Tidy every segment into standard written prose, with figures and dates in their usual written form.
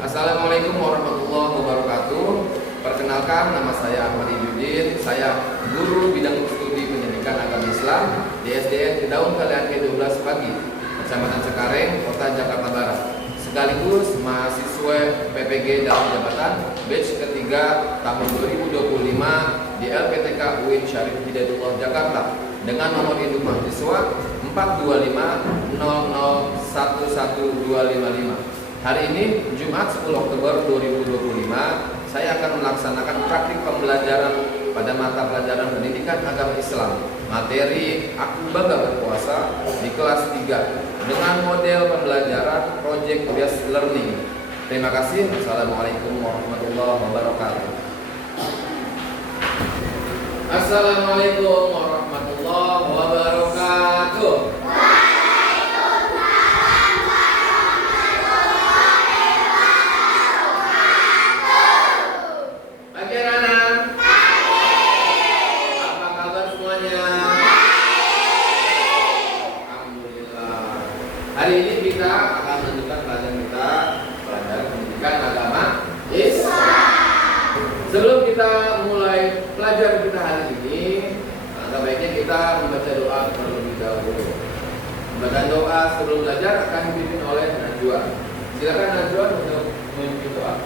Assalamualaikum warahmatullahi wabarakatuh. Perkenalkan, nama saya Ahmad Ibuddin. Saya guru bidang studi pendidikan agama Islam di SDN Kedaung Kalian ke-12 Pagi, Kecamatan Cengkareng, Kota Jakarta Barat. Sekaligus mahasiswa PPG dalam jabatan batch ketiga tahun 2025 di LPTK UIN Syarif Hidayatullah Jakarta dengan nomor induk mahasiswa 42500111255. Hari ini Jumat 10 Oktober 2025, saya akan melaksanakan praktik pembelajaran pada mata pelajaran pendidikan agama Islam materi Aku Bangga Berpuasa di kelas 3 dengan model pembelajaran Project Based Learning. Terima kasih. Assalamualaikum warahmatullahi wabarakatuh. Assalamualaikum warahmatullahi wabarakatuh. Hari ini kita akan melanjutkan pelajaran kita, pelajaran pendidikan agama Islam. Sebelum kita mulai pelajaran kita hari ini, sebaiknya kita membaca doa terlebih dahulu. Membaca doa sebelum belajar akan dipimpin oleh Najwa. Silakan Najwa untuk memimpin doa.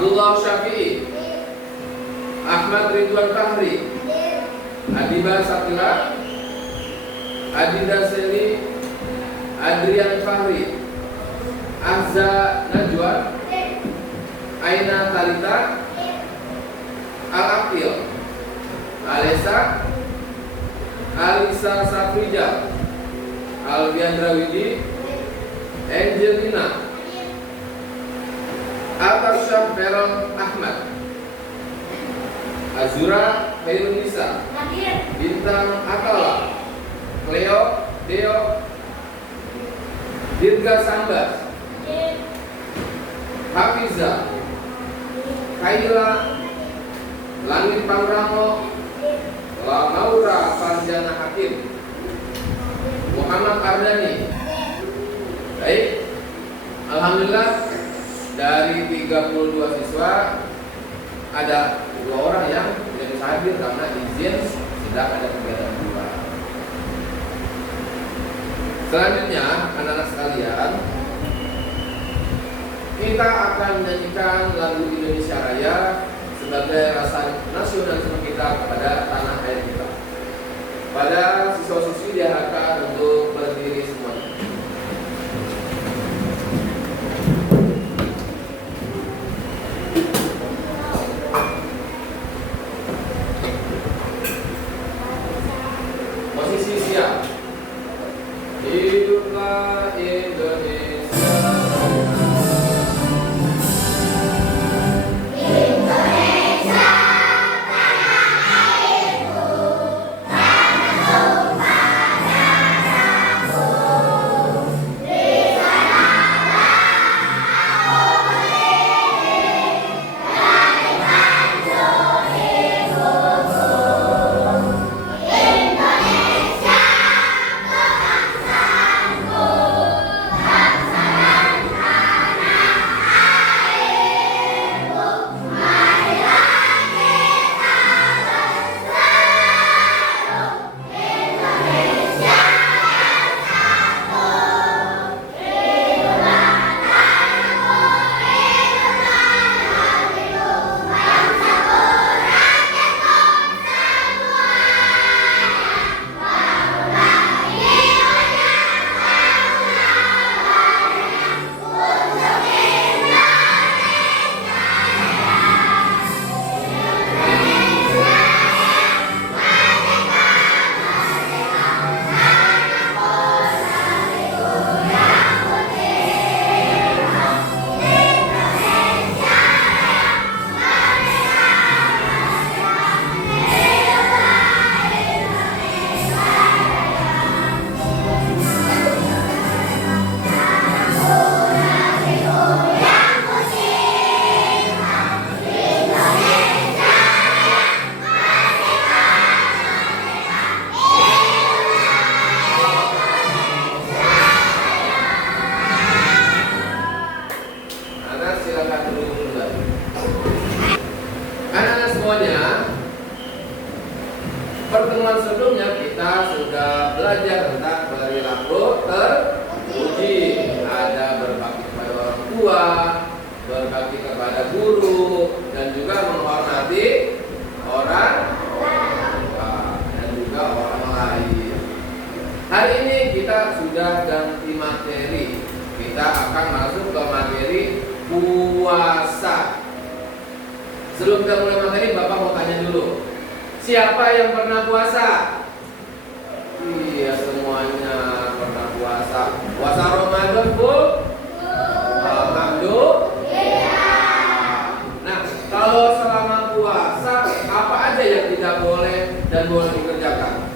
Abdullah Syafi'i, Ahmad Ridwan Fahri, Adiba Sakila, Adida Seli, Adrian Fahri, Azza Najwa, Aina Talita, Al-Aqil, Alesa, Alisa Safrija, Albiandra Widi, Angelina, Al-Syah Feral Ahmad, Azura Khairunisa, Bintang Akala, Cleo Deo, Dirga Sambas, Hafiza, Kaila, Langit Pangrango, Laura Farjana Hakim, Muhammad Ardani. Baik, alhamdulillah dari 32 siswa ada 2 orang yang tidak bisa hadir karena izin sedang ada kegiatan luar. Selanjutnya, anak-anak sekalian, kita akan menyanyikan lagu Indonesia Raya sebagai rasa nasionalisme kita kepada tanah air kita. Pada siswa-siswi diharapkan untuk berdiri semuanya. Posisi siap. Hiduplah Indonesia. Indonesia tanah airku, tanah sebelumnya kita sudah belajar tentang perilaku terpuji. Ada berbakti kepada orang tua, berbakti kepada guru, dan juga menghormati orang tua dan juga orang lain. Hari ini kita sudah ganti materi. Kita akan masuk ke materi puasa. Sebelum kita mulai materi, Bapak mau tanya dulu. Siapa yang pernah puasa? Iya, semuanya pernah puasa. Puasa Ramadan, Bu? Alhamdulillah. Nah, kalau selama puasa, apa aja yang tidak boleh dan boleh dikerjakan?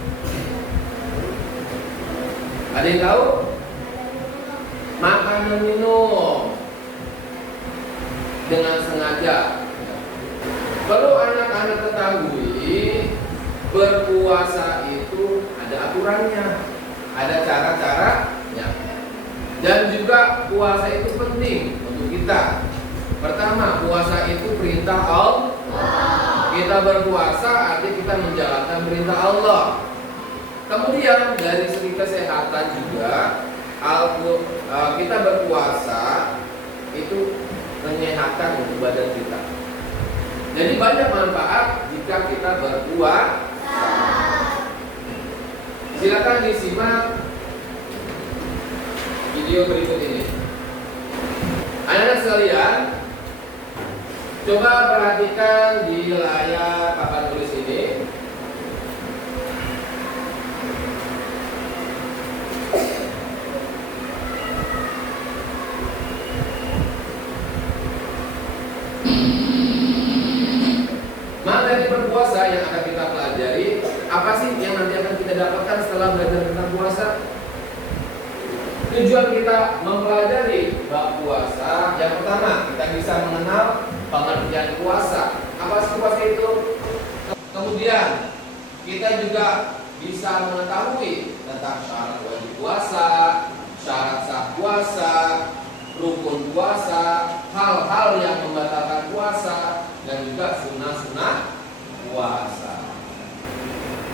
Ada yang tahu? Makan dan minum dengan sengaja. Perlu anak-anak ketahui, berpuasa itu ada aturannya, ada cara-caranya. Dan juga puasa itu penting untuk kita. Pertama, puasa itu perintah Allah. Kita berpuasa artinya kita menjalankan perintah Allah. Kemudian dari segi kesehatan juga, kita berpuasa itu menyehatkan untuk badan kita. Jadi banyak manfaat jika kita berpuasa. Silakan disimak video berikut ini. Anak-anak sekalian, coba perhatikan di layar papan tulis ini. Materi berpuasa yang akan kita pelajari, apa sih yang nanti akan kita dapatkan setelah belajar tentang puasa? Tujuan kita mempelajari bab puasa, yang pertama kita bisa mengenal pengertian puasa. Apa sih puasa itu? Kemudian kita juga bisa mengetahui tentang syarat wajib puasa, syarat sah puasa, rukun puasa, hal-hal yang membatalkan puasa, dan juga sunnah-sunnah puasa.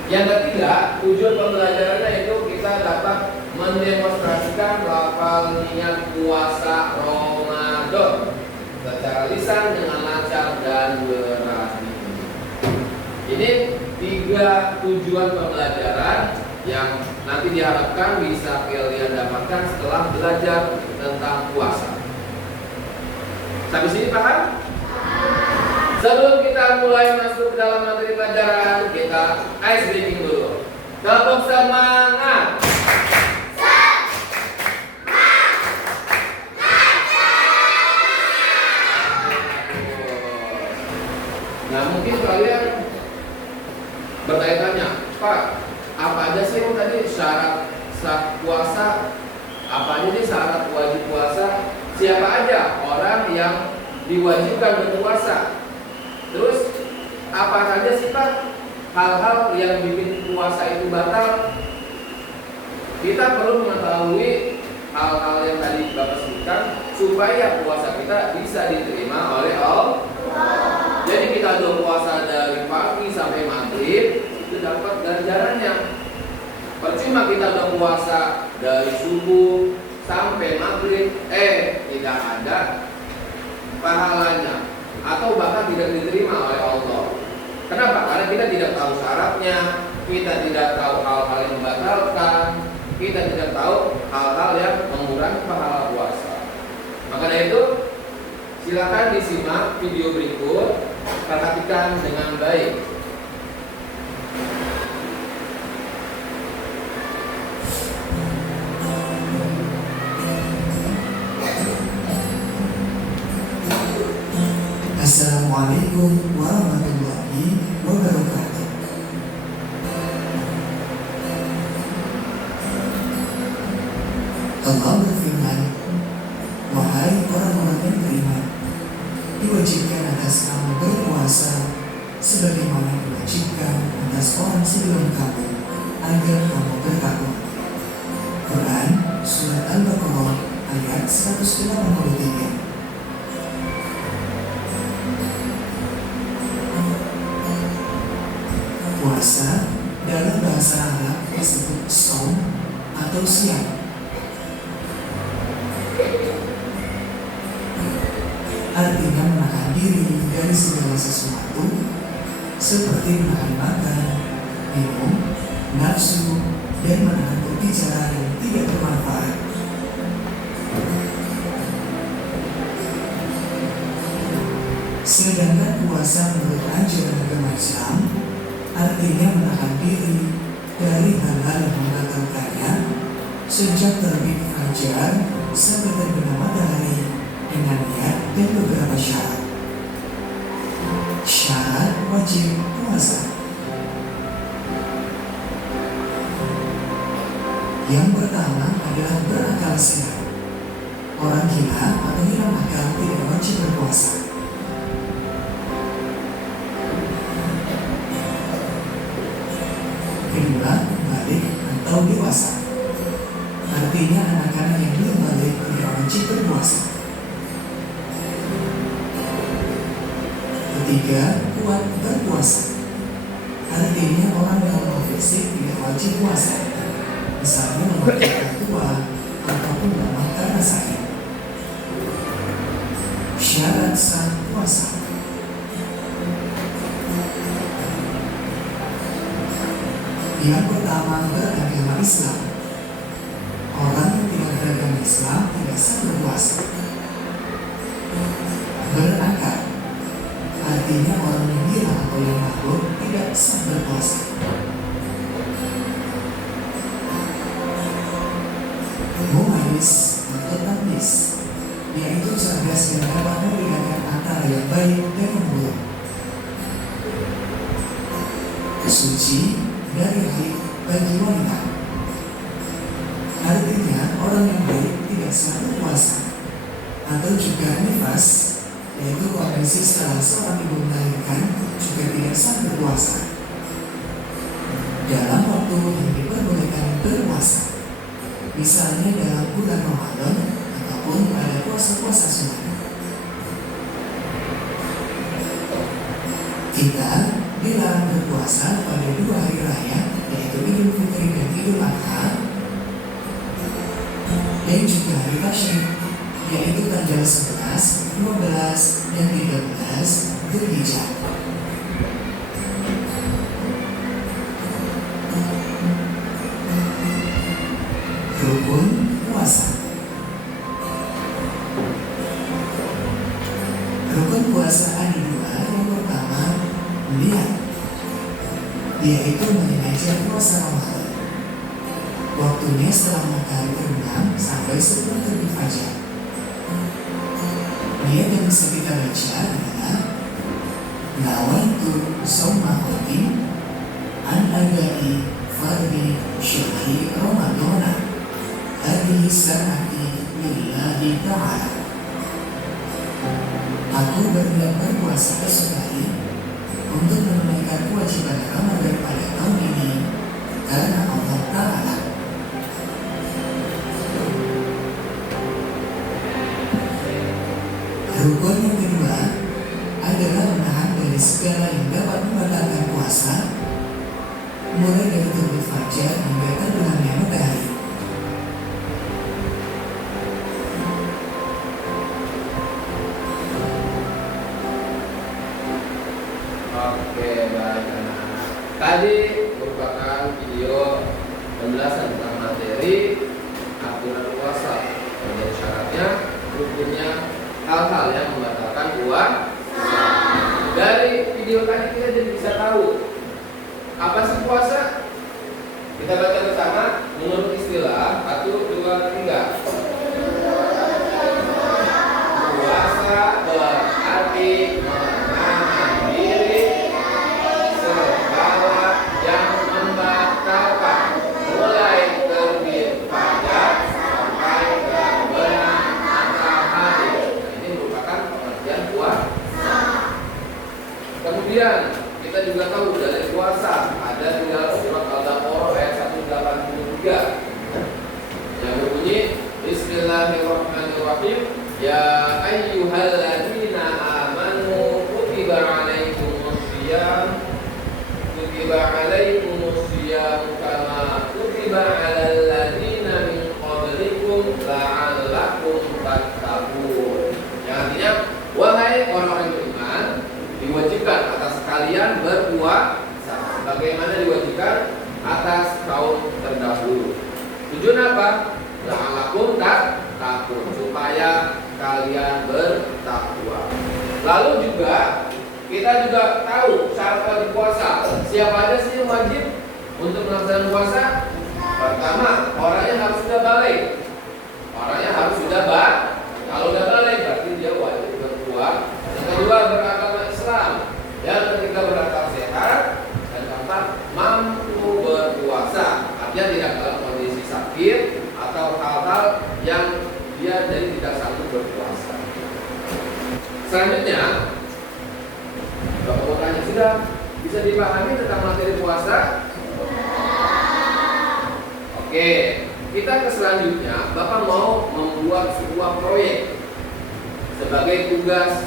Yang ketiga, tujuan pembelajarannya itu kita dapat mendemonstrasikan lafal niat puasa Ramadan secara lisan dengan lancar dan berani. Ini 3 tujuan pembelajaran yang nanti diharapkan bisa kalian dapatkan setelah belajar tentang puasa. Sampai sini paham? Sebelum kita mulai masuk ke dalam materi pelajaran, kita ice breaking dulu. Tepuk semangat. Nah, mungkin kalian bertanya-tanya, Pak, apa aja sih yang tadi syarat sah puasa? Apa aja sih syarat wajib puasa? Siapa aja orang yang diwajibkan berpuasa? Terus apa saja sih Pak hal-hal yang bikin puasa itu batal? Kita perlu mengetahui hal-hal yang tadi Bapak sebutkan supaya puasa kita bisa diterima oleh Allah. Jadi kita berpuasa dari pagi sampai maghrib itu dapat ganjarannya. Percuma kita berpuasa dari subuh sampai maghrib tidak ada pahalanya atau bahkan tidak diterima oleh Allah. Kenapa? Karena kita tidak tahu syaratnya, kita tidak tahu hal-hal yang membatalkan, kita tidak tahu hal-hal yang mengurangi pahala puasa. Maka dari itu, silakan disimak video berikut, perhatikan dengan baik. Assalamualaikum warahmatullahi wabarakatuh. Allah berfirman, wahai orang-orang yang beriman, diwajibkan atas kamu berpuasa sebagaimana diwajibkan atas orang sebelum kamu agar kamu bertakwa. Quran Surat Al-Baqarah ayat 183. Puasa dalam bahasa bahasa Arab disebut shaum atau siam. Artinya menahan diri dari segala sesuatu seperti menahan makan, minum, nafsu, dan menahan berbicara yang tidak bermanfaat. Sedangkan puasa menurut ajaran agama Islam artinya menahan diri dari hal-hal yang membatalkannya sejak terbit fajar sampai terbenam matahari dengan niat dan beberapa syarat. Syarat wajib puasa. Yang pertama adalah berakal sehat. Orang gila atau hilang akal tidak wajib berpuasa. Kedua, balik atau dewasa. Artinya anak-anak yang belum balik tidak wajib berpuasa. Ketiga, kuat berpuasa. Artinya orang yang lemah fisik tidak wajib puasa. Misalnya lemah karena tua ataupun lemah karena sakit. Syarat sah puasa. Yang pertama, beragama Islam. Orang yang tidak beragama Islam tidak sah berpuasa. Berakal. Artinya orang yang gila atau yang mabuk tidak sah berpuasa. Mumayyiz atau tamyiz, yaitu cerdas yang dapat membedakan antara yang baik dan yang buruk. Suci dari haid bagi wanita. Artinya orang yang baik tidak sah berpuasa. Atau juga nifas, yaitu kondisi setelah seorang ibu melahirkan juga tidak sah berpuasa dalam waktu yang diperbolehkan berpuasa, misalnya dalam bulan Ramadan ataupun pada puasa-puasa sunnah. Kita dilarang berpuasa pada 2 hari raya, yaitu Idul Fitri dan Idul Adha, dan juga hari Tasyrik, yaitu tanggal 11, 12, dan 13 Dzulhijjah. Rukun puasa. Rukun puasa ada 2. Yang pertama, niat, yaitu menyengaja puasa Ramadan. Waktunya setelah matahari terbenam sampai sebelum terbit fajar. Niat yang bisa kita baca adalah nawaitu shauma ghadin an adai fardhi syahri Ramadana hadhihi sanati lillahi ta'ala. Aku berniat berpuasa esok hari untuk menunaikan kewajiban Ramadan pada tahun ini karena Allah Ta'ala. Rukun yang kedua adalah menahan dari segala yang dapat membatalkan puasa, mulai dari terbit fajar hingga terbenamnya matahari. Oke, baik anak-anak. Tadi merupakan video penjelasan tentang materi aturan puasa. Dan syaratnya, rukunnya, hal-hal yang membatalkan puasa. Dari video tadi kita jadi bisa tahu apa sih puasa. Kita baca bersama menurut istilah 1, 2, 3. Puasa berarti menahan diri segala yang membatalkan mulai terbit fajar sampai terbenam matahari. Ini merupakan pengertian puasa. Kemudian kita juga tahu dari puasa ada di dalam surat Al-Baqarah ayat 183 yang berbunyi Bismillahirrahmanirrahim, ya ayyuhalladzina amanu tahun terdahulu. Tujuan apa? La'allakum tattaqun, supaya kalian bertakwa. Lalu juga kita juga tahu syarat wajib puasa. Siapa aja sih yang wajib untuk melaksanakan puasa? Pertama, orangnya harus sudah balik. Orangnya harus sudah kalau sudah balik berarti dia wajib berpuasa. Yang kedua, beragama Islam. Yang ketiga, berakal sehat. Dan keempat, mampu berpuasa. Artinya tidak dalam kondisi sakit atau hal-hal yang dia jadi tidak sanggup berpuasa. Selanjutnya, Bapak mau tanya, sudah bisa dipahami tentang materi puasa? Oke, kita ke selanjutnya. Bapak mau membuat sebuah proyek sebagai tugas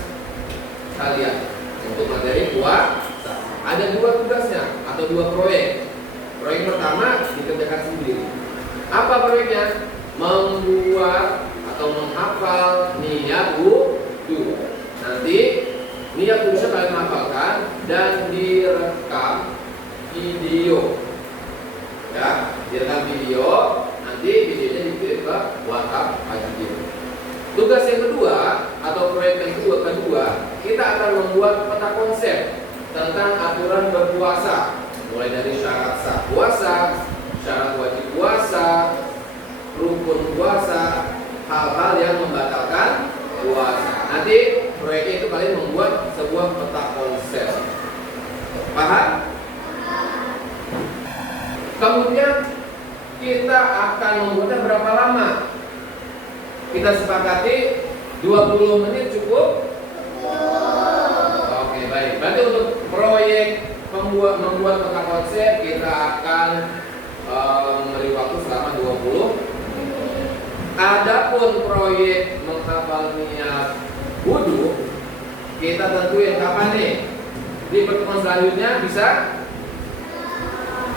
kalian untuk materi puasa. Ada dua tugasnya atau dua proyek. Proyek pertama dikerjakan sendiri. Apa proyeknya? Membuat atau menghafal niat wudu. Nanti niat wudu kalian hafalkan dan direkam video. Ya, direkam video. Nanti videonya dikirim ke WhatsApp Haji. Tugas yang kedua atau proyek yang kedua, kita akan membuat peta konsep tentang aturan berpuasa, mulai dari syarat sah puasa, syarat wajib puasa, rukun puasa, hal-hal yang membatalkan puasa. Nanti proyeknya itu kalian membuat sebuah peta konsep. Paham? Kemudian kita akan membuatnya berapa lama? Kita sepakati 20 menit cukup? Oke, baik. Berarti untuk proyek membuat peta konsep kita akan memberi waktu selama 20. Adapun proyek menghafal niat wudu kita tentuin kapan nih? Di pertemuan selanjutnya bisa?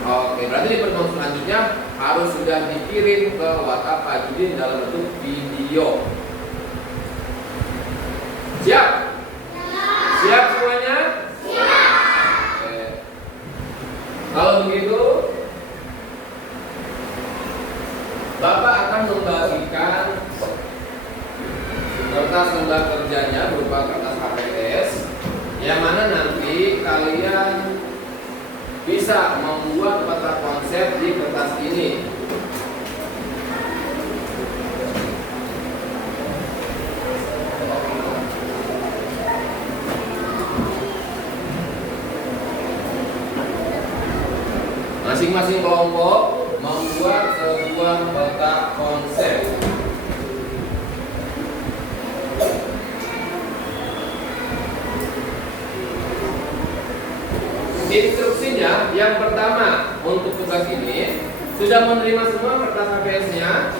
Oke, berarti di pertemuan selanjutnya harus sudah dikirim ke WhatsApp Pak Judin dalam bentuk video. Siap? Siap semuanya? Oke. Kalau begitu, Bapak akan membagikan kertas lembar kerjanya berupa kertas HPS, yang mana nanti kalian bisa membuat peta konsep di kertas ini. Masing-masing kelompok membuat sebuah peta konsep. Instruksinya yang pertama untuk tugas ini sudah menerima semua kertas HPS-nya.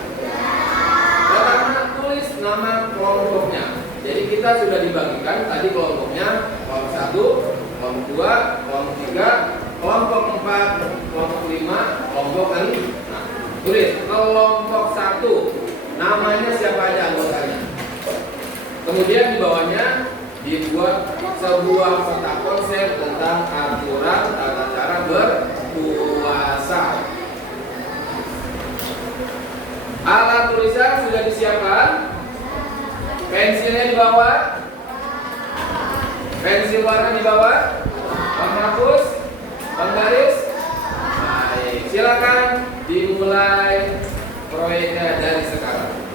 Pertama, tulis nama kelompoknya. Jadi kita sudah dibagikan tadi kelompoknya, kelompok 1, kelompok 2, kelompok 3, kelompok 4, kelompok 5, kelompok 6. Nah, tulis kelompok 1, namanya siapa aja anggotanya. Kemudian di bawahnya dibuat sebuah peta konsep tentang aturan tata cara berpuasa. Alat tulisan sudah disiapkan. Pensilnya di bawah. Pensil warna di bawah. Penghapus, penggaris. Baik, silakan dimulai proyeknya dari sekarang.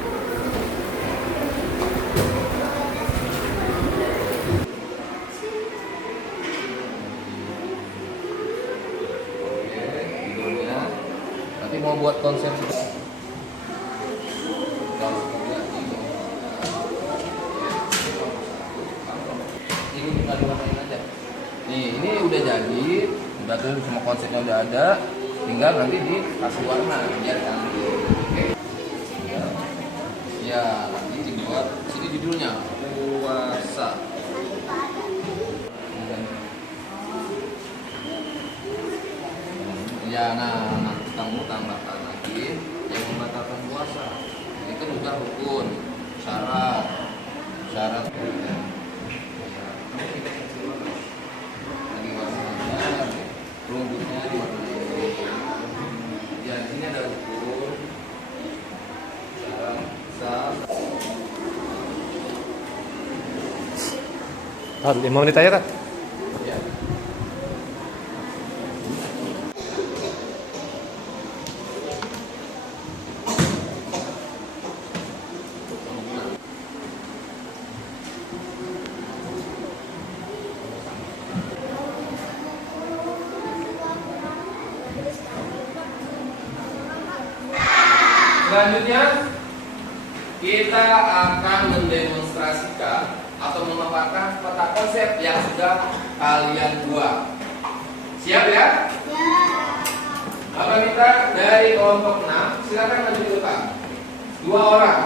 Mau buat konsep ini tinggal diwarnain aja. Nih, ini udah jadi, udah tuh semua konsepnya udah ada, tinggal nanti dikasih warna biar cantik. Oke. Ya, nanti dibuat sini judulnya puasa. Ya, nah kamu tambahkan lagi yang membatalkan puasa. Ini kan udah rukun, syarat lagi warnanya, rumputnya diwarnai. 5 menit aja Kak. Ya. Selanjutnya kita akan mendemonstrasikan atau memaparkan peta konsep yang sudah kalian buat. Siap ya? Apa kita dari kelompok 6, silakan maju ke depan. 2 orang.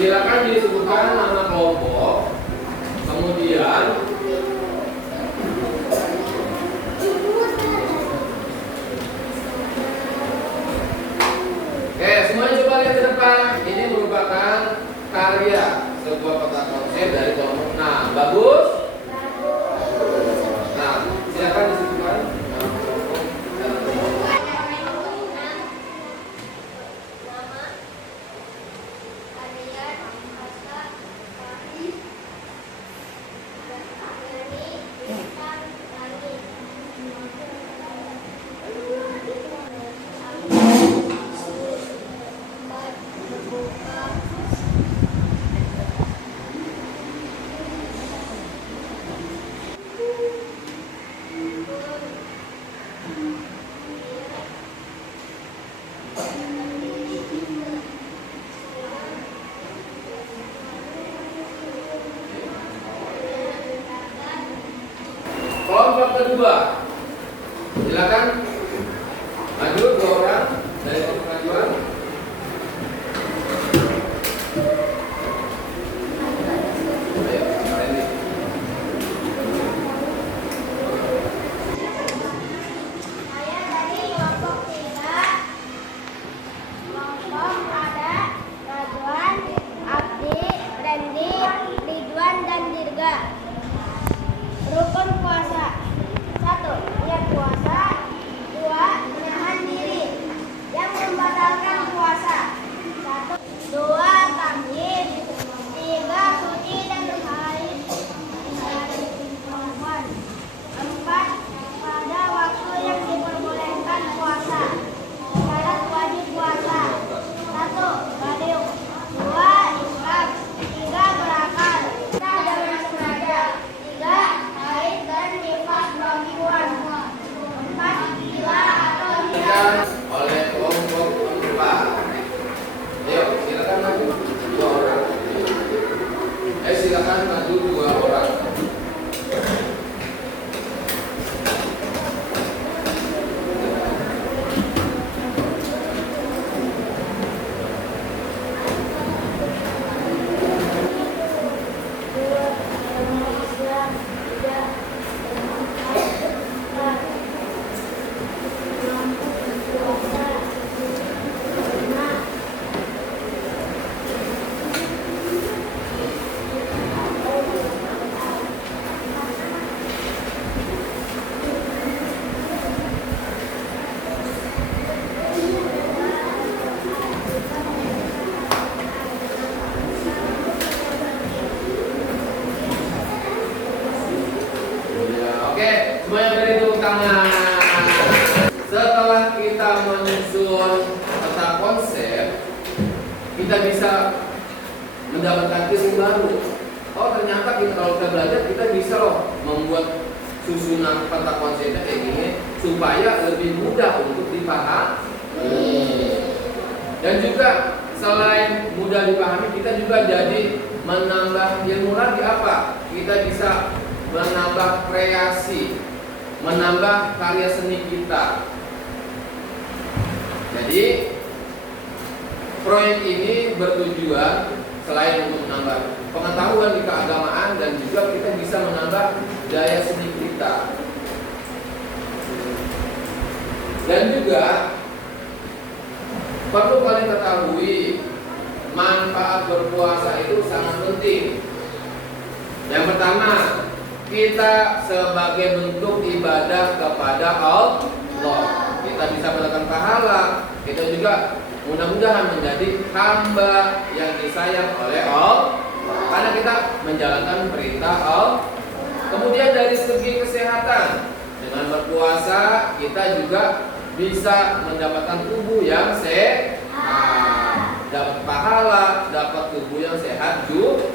Silakan disebutkan nama kelompok. Kemudian semuanya coba lihat ke depan. Ini merupakan karya sebuah peta konsep dari kelompok 6. Bagus? Nah, silakan disebutkan nama kelompok dan kelompok. Kelompok kedua, silakan maju 2 orang dari kelompok kedua. Ayo, Randy. Saya dari kelompok 3. Kelompok ada Radwan, Abdi, Randy, Ridwan, dan Dirga. Rukun puasa: 1. Niat puasa. 2. Menahan diri yang membatalkan puasa. 1. 2. Tamyiz. 3. Suci dan haid perempuan. 4. Pada waktu yang diperbolehkan puasa. Syarat wajib puasa: 1. Baliq. 2. Islam. 3. Berakal. 4. Dengan sengaja. 3. Haid dan nifas perempuan. 4. Gila atau tidak. Oleh kelompok 4. Ayo, silakan maju 2 orang. Silakan maju 2 orang. Oke, semuanya beri tepuk tangan. Setelah kita menyusun peta konsep, kita bisa mendapatkan ilmu baru. Oh, ternyata kalau kita belajar, kita bisa loh membuat susunan peta konsepnya kayak gini supaya lebih mudah untuk dipahami. Dan juga selain mudah dipahami, kita juga jadi menambah ilmu lagi apa? Kita bisa menambah kreasi, menambah karya seni kita. Jadi proyek ini bertujuan selain untuk menambah pengetahuan di keagamaan dan juga kita bisa menambah daya seni kita. Dan juga perlu kalian ketahui manfaat berpuasa itu sangat penting. Yang pertama, kita sebagai bentuk ibadah kepada Allah. Kita bisa mendapatkan pahala. Kita juga mudah-mudahan menjadi hamba yang disayang oleh Allah. Karena kita menjalankan perintah Allah. Kemudian dari segi kesehatan, dengan berpuasa kita juga bisa mendapatkan tubuh yang sehat, dapat pahala, dapat tubuh yang sehat juga.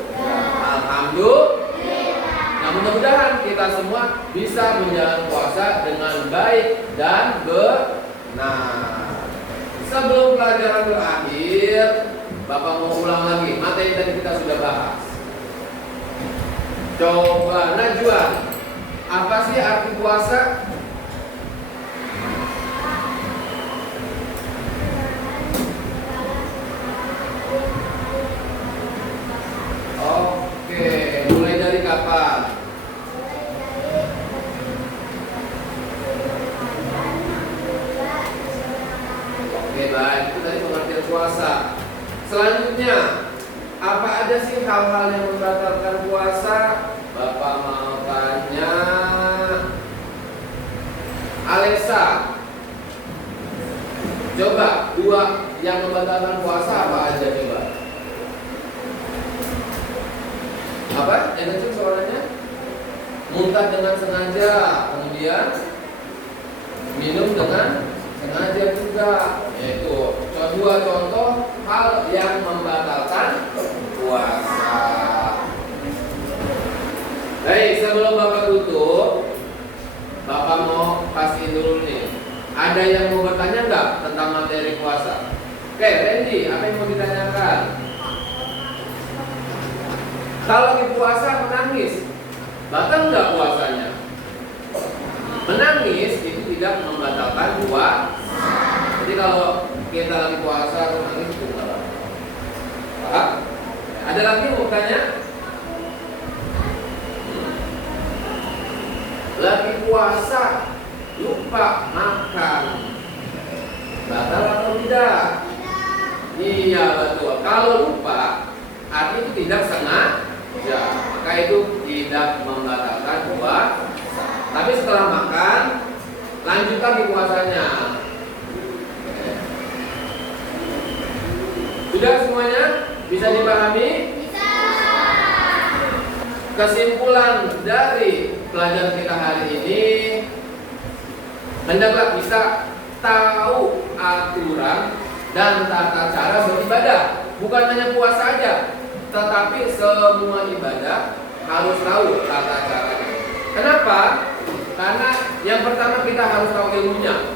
Alhamdulillah. Nah, mudah-mudahan kita semua bisa menjalankan puasa dengan baik dan benar. Sebelum pelajaran berakhir, Bapak mau ulang lagi materi tadi kita sudah bahas. Coba Najwa, apa sih arti puasa? Oke, mulai dari kapan? Oke, baik, itu tadi pengertian puasa. Selanjutnya, apa aja sih hal-hal yang membatalkan puasa? Bapak mau tanya Alexa, coba dua yang membatalkan puasa apa aja coba? Apa? Yang kecil soalnya? Muntah dengan sengaja, kemudian minum dengan sengaja juga. Yaitu dua contoh hal yang membatalkan puasa. Baik, sebelum Bapak tutup, Bapak mau pastiin dulu nih. Ada yang mau bertanya nggak tentang materi puasa? Oke, Randy, apa yang mau ditanyakan? Kalau lagi puasa menangis, batal nggak puasanya? Menangis itu tidak membatalkan puasa. Jadi kalau kita lagi puasa atau menangis itu nggak batal. Paham? Ada lagi yang mau tanya? Lagi puasa lupa makan, batal atau tidak? Iya betul. Kalau lupa artinya itu tidak sengaja, maka itu tidak membatalkan puasa. Tapi setelah makan lanjutkan di puasanya. Sudah semuanya bisa dipahami? Kesimpulan dari pelajaran kita hari ini, hendaklah bisa tahu aturan dan tata cara beribadah. Bukan hanya puasa saja, tetapi semua ibadah harus tahu tata caranya. Kenapa? Karena yang pertama kita harus tahu ilmunya.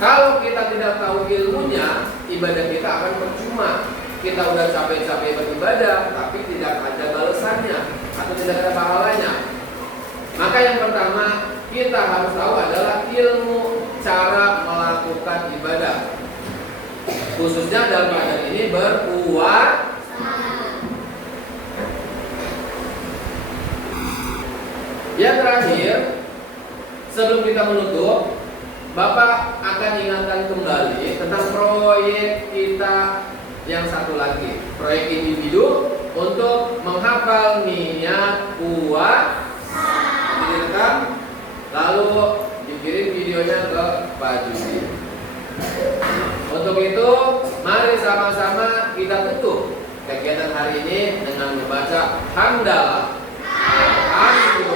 Kalau kita tidak tahu ilmunya, ibadah kita akan percuma. Kita udah capek-capek beribadah, tapi tidak ada balasannya atau tidak ada pahalanya. Maka yang pertama kita harus tahu adalah ilmu cara melakukan ibadah. Khususnya dalam pelajaran ini berpuasa. Yang terakhir, sebelum kita menutup, Bapak akan ingatkan kembali tentang proyek kita yang satu lagi, proyek individu untuk menghafal niat puasa. Direkam, lalu dikirim videonya ke Pak Judi. Untuk itu, mari sama-sama kita tutup kegiatan hari ini dengan membaca hamdalah. Alhamdulillah.